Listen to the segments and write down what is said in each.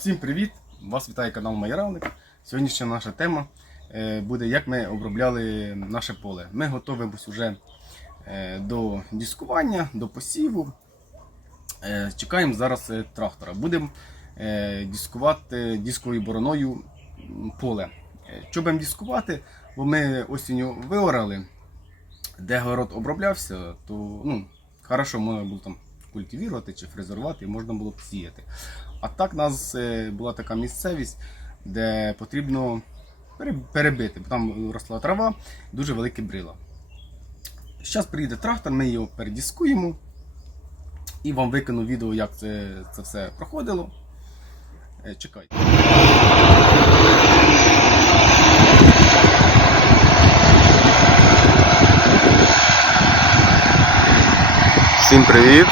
Всім привіт! Вас вітає канал Майравник. Сьогоднішня наша тема е, буде, як ми обробляли наше поле. Ми готуємось уже е, до дискування, до посіву. Е, Чекаємо зараз трактора. Будемо дискувати дисковою бороною поле. Що будемо дискувати? Бо ми осінню виорали, де город оброблявся, то ну, хорошо можна було там культивувати чи фрезерувати, можна було б сіяти. А так у нас е, була така місцевість, де потрібно перебити, бо там росла трава, дуже велике брила. Зараз приїде трактор, ми його передіскуємо і вам викину відео, як це, це все проходило. Е, Чекайте. Всім привіт!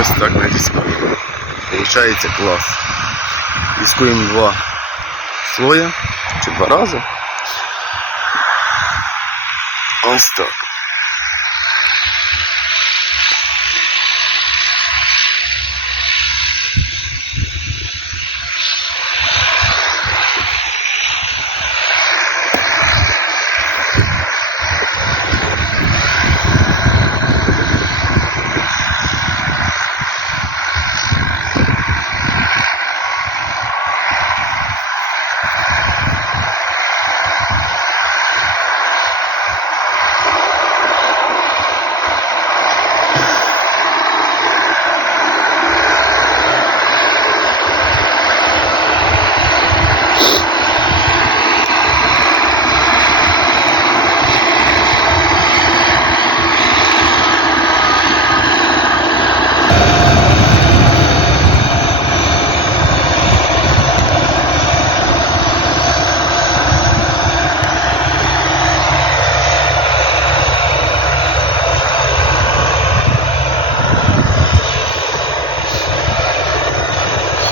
Ось так ми дискуємо. Получається клас. Дискуємо два слоя чи два рази. Ось так.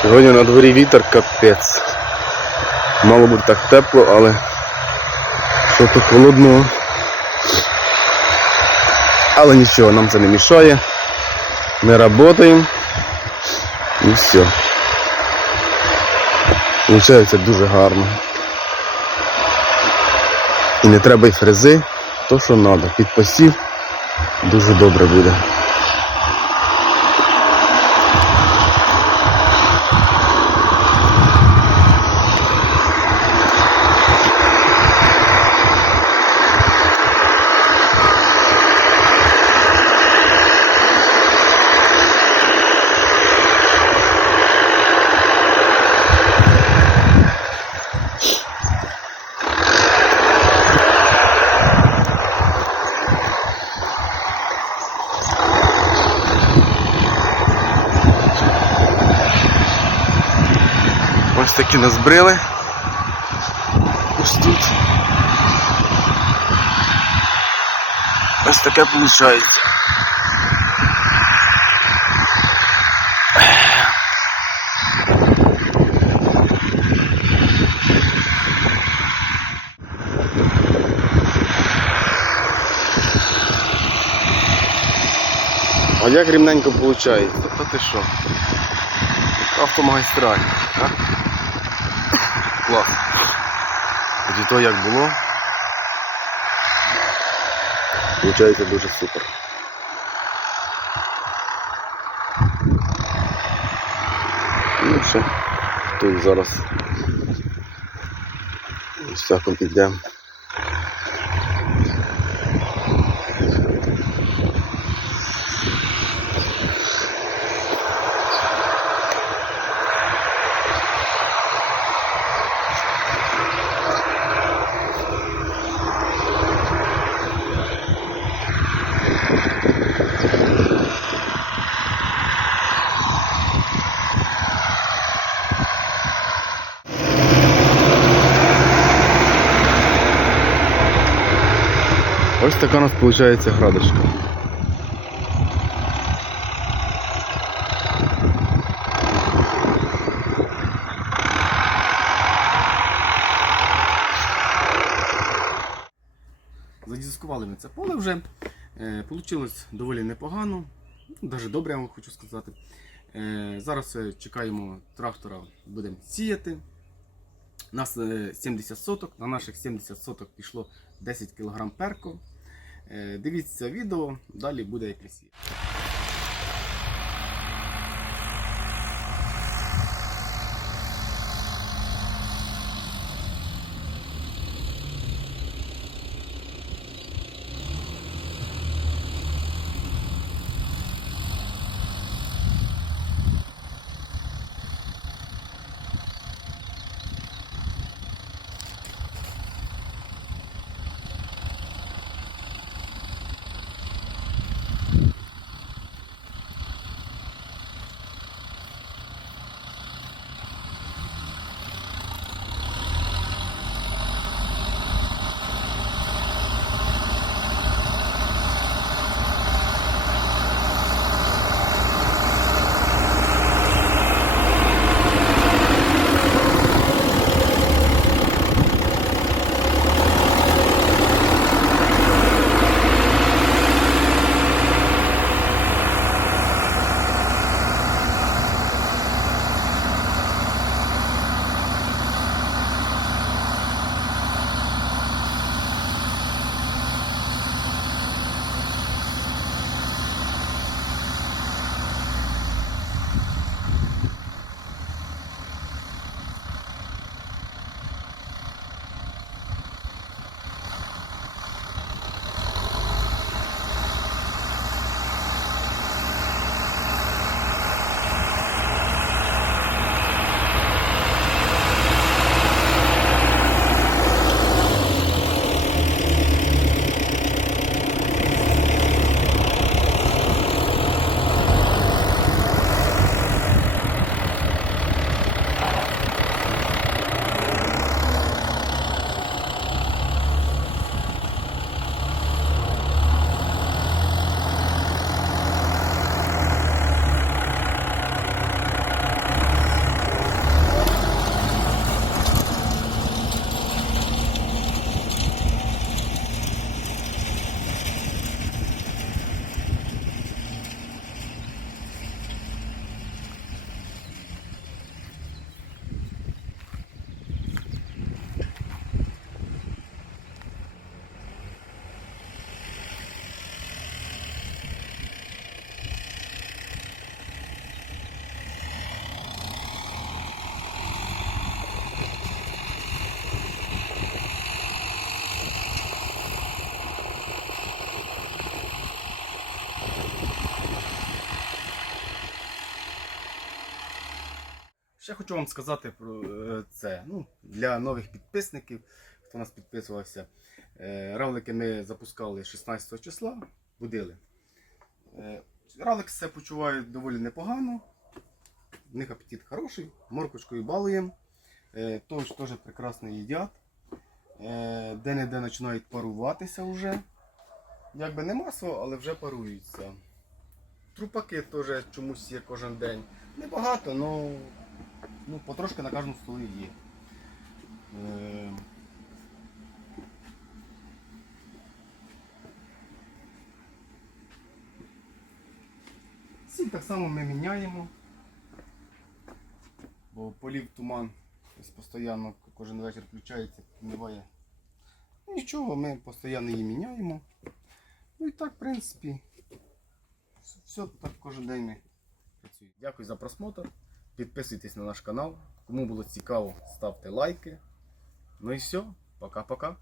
Сьогодні на дворі вітер капець. Мало бути так тепло, але що тут холодного. Але нічого, нам це не мішає. Ми працюємо і все. Получається дуже гарно. І не треба й фрези, то що треба. Під посів дуже добре буде. Такі нас брили. Ось тут. Ось таке виходить. А як рівненько виходить? Та ти що? Автомагістраль. А? Клас. Тоді то як було. Получається дуже супер. Ну все. Тут зараз всяком підемо. Ось така у нас виходить градочка. Задіскували ми це поле вже. Е, Получилось доволі непогано. Навіть добре, я вам хочу сказати. Е, Зараз е, чекаємо трактора, будемо сіяти. У нас е, 70 соток, на наших 70 соток пішло 10 кг перку. Е, Дивіться відео, далі буде як Ще хочу вам сказати про е, це. Ну, для нових підписників, хто нас підписувався. Е, Равлики ми запускали 16 числа, будили. Е, Равлики себе почувають доволі непогано. В них апетит хороший, моркочкою балуємо. Тож теж прекрасно їдять. Де-не-де починають паруватися вже. Якби не масово, але вже паруються. Трупаки теж чомусь є кожен день. Небагато, але ну, потрошки на кожному столі є. Е, Сіль так само ми міняємо. Бо полів туман постійно кожен вечір включається, підмиває. Нічого, ми постійно її міняємо. Ну і так, в принципі, все так кожен день ми працюємо. Дякую за просмотр. Підписуйтесь на наш канал. Кому було цікаво, ставте лайки. Ну і все, пока-пока.